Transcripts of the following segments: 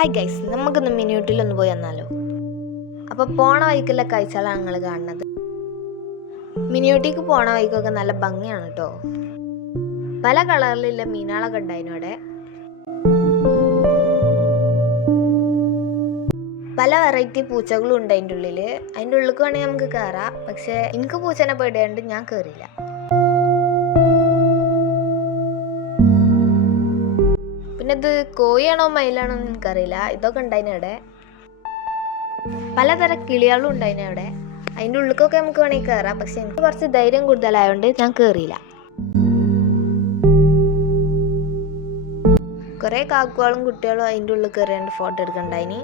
Hi guys, നമുക്കൊന്ന് മിനിയൂട്ടിലൊന്ന് പോയി വന്നാലോ. അപ്പോൾ പോണ വഴിക്കുള്ള കാഴ്ചകളാണ് നിങ്ങൾ കാണുന്നത്. മിനിയൂട്ടിക്ക് പോണ വഴിക്കൊക്കെ നല്ല ഭംഗിയാണ് കേട്ടോ. പല കളറിലുള്ള മീനുകളൊക്കെ ഉണ്ടായിരുന്നു അവിടെ. പല വെറൈറ്റി പൂച്ചകളും ഉണ്ട് അതിൻ്റെ ഉള്ളിൽ. അതിൻ്റെ ഉള്ളിലേക്ക് വേണമെങ്കിൽ നമുക്ക് കയറാം. പക്ഷേ എനിക്ക് പൂച്ചനെ പേടിയാണ്ട് ഞാൻ കയറിയില്ല. പിന്നെ ഇത് കോഴിയാണോ മയിലാണോ എന്ന് എനിക്കറിയില്ല. ഇതൊക്കെ ഉണ്ടായിന് അവിടെ. പലതരം കിളികളും ഉണ്ടായിന് അവിടെ. അതിൻ്റെ ഉള്ളിലേക്കൊക്കെ നമുക്ക് വേണമെങ്കിൽ കയറാം. പക്ഷെ എനിക്ക് കുറച്ച് ധൈര്യം കൂടുതലായതുകൊണ്ട് ഞാൻ കയറിയില്ല. കുറേ കാക്കുകളും കുട്ടികളും അതിൻ്റെ ഉള്ളിൽ കയറിയാണ്ട് ഫോട്ടോ എടുക്കണ്ടായിന്.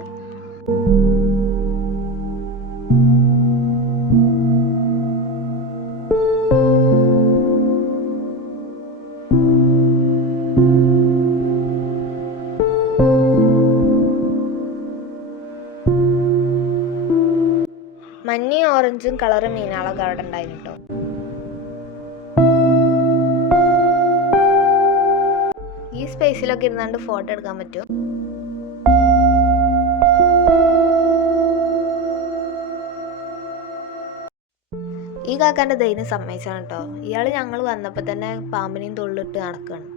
മഞ്ഞയും ഓറഞ്ചും കളറ് മീനുകളൊക്കെ അവിടെ ഉണ്ടായിരുന്നു കേട്ടോ. ഈ സ്പേസിലൊക്കെ ഇരുന്നാണ്ട് ഫോട്ടോ എടുക്കാൻ പറ്റും. ഈ കാക്കാൻ്റെ ധൈര്യം സമ്മതിച്ചാണ് കേട്ടോ. ഇയാൾ ഞങ്ങൾ വന്നപ്പോൾ തന്നെ പാമ്പിനെയും തൊള്ളിട്ട് നടക്കുകയാണ്.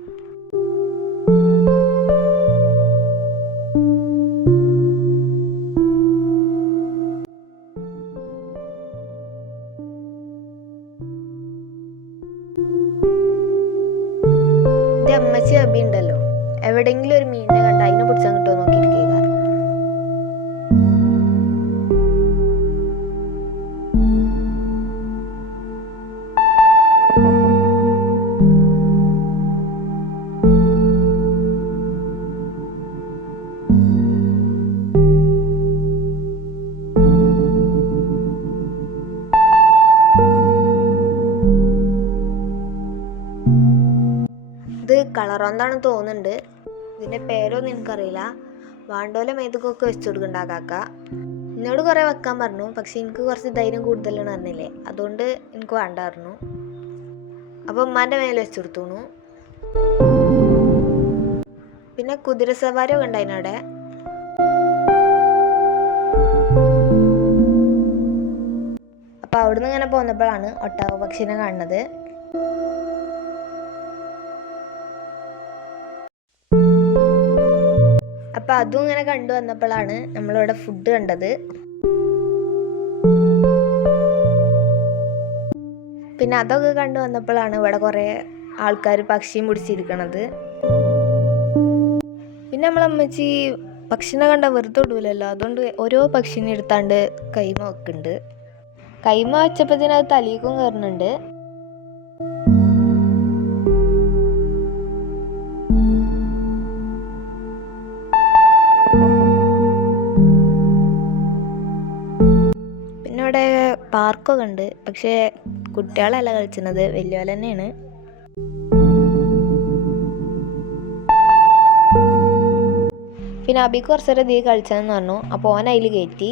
അമ്മച്ചി അബി ഉണ്ടല്ലോ, എവിടെയെങ്കിലും ഒരു മീനിനെ കണ്ട അതിനെ പിടിച്ചാൽ കിട്ടുമോ നോക്കിയിരിക്കുക. ഇത് കളറൊന്നാണെന്ന് തോന്നുന്നുണ്ട്. ഇതിൻ്റെ പേരൊന്നും എനിക്കറിയില്ല. വാണ്ടോല മേതുക്കൊക്കെ വെച്ച് കൊടുക്കണ്ട കാക്ക. എന്നോട് കുറേ വെക്കാൻ പറഞ്ഞു. പക്ഷെ എനിക്ക് കുറച്ച് ധൈര്യം കൂടുതലാണ് പറഞ്ഞില്ലേ, അതുകൊണ്ട് എനിക്ക് വേണ്ടായിരുന്നു. അപ്പോൾ ഉമ്മാൻ്റെ മേലെ വെച്ച് കൊടുത്തോണു. പിന്നെ കുതിര സവാരി ഒക്കെ ഉണ്ടായിരുന്നു അവിടെ. അപ്പോൾ അവിടുന്ന് ഇങ്ങനെ പോന്നപ്പോഴാണ് ഒട്ടക പക്ഷിനെ കാണുന്നത്. അപ്പം അതും ഇങ്ങനെ കണ്ടു വന്നപ്പോഴാണ് നമ്മളിവിടെ ഫുഡ് കണ്ടത്. പിന്നെ അതൊക്കെ കണ്ടു വന്നപ്പോഴാണ് ഇവിടെ കുറേ ആൾക്കാർ പക്ഷിയും പിടിച്ചിരിക്കണത്. പിന്നെ നമ്മളമ്മച്ചി പക്ഷിനെ കണ്ട വെറുതെ ഇടൂലല്ലോ, അതുകൊണ്ട് ഓരോ പക്ഷിനെ എടുത്താണ്ട് കൈമ വെക്കുന്നുണ്ട്. കൈമ വെച്ചപ്പോൾ അത് തലീക്കും കയറുന്നുണ്ട്. ഇവിടെ പാർക്കൊക്കെ ഉണ്ട്. പക്ഷേ കുട്ടികളല്ല കളിക്കുന്നത്, വലിയ തന്നെയാണ്. പിന്നെ അബിക്ക് കുറച്ചേരം ഇതിൽ കളിച്ചതെന്ന് പറഞ്ഞു. അപ്പോൾ ഓൻ അതിൽ കയറ്റി.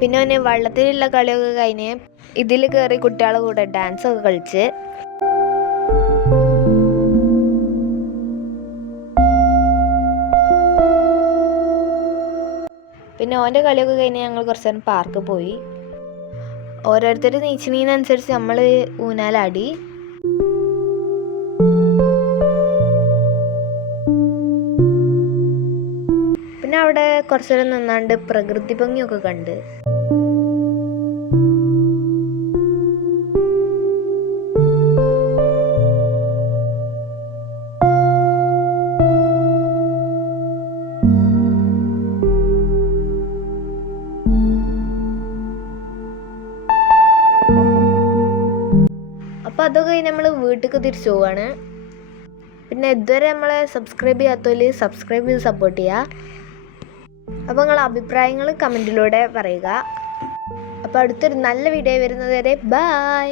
പിന്നെ അവന് വെള്ളത്തിലുള്ള കളിയൊക്കെ കഴിഞ്ഞ് ഇതിൽ കയറി കുട്ടികളെ കൂടെ ഡാൻസൊക്കെ കളിച്ച്. പിന്നെ ഓൻ്റെ കളിയൊക്കെ കഴിഞ്ഞ് ഞങ്ങൾ കുറച്ച് നേരം പാർക്കിൽ പോയി. ഓരോരുത്തർ നീച്ചിനനുസരിച്ച് നമ്മൾ ഊനാലാടി. പിന്നെ അവിടെ കുറച്ച് നേരം നിന്നാണ്ട് പ്രകൃതി ഭംഗിയൊക്കെ കണ്ട്. അപ്പോൾ അതൊക്കെ കഴിഞ്ഞ് നമ്മൾ വീട്ടിലേക്ക് തിരിച്ചു പോവാണ്. പിന്നെ ഇതുവരെ നമ്മളെ സബ്സ്ക്രൈബ് ചെയ്യാത്തവർ സബ്സ്ക്രൈബ് ചെയ്ത് സപ്പോർട്ട് ചെയ്യുക. അപ്പോൾ നിങ്ങളുടെ അഭിപ്രായങ്ങൾ കമൻറ്റിലൂടെ പറയുക. അപ്പോൾ അടുത്തൊരു നല്ല വീഡിയോ വരുന്നത് വരെ ബൈ.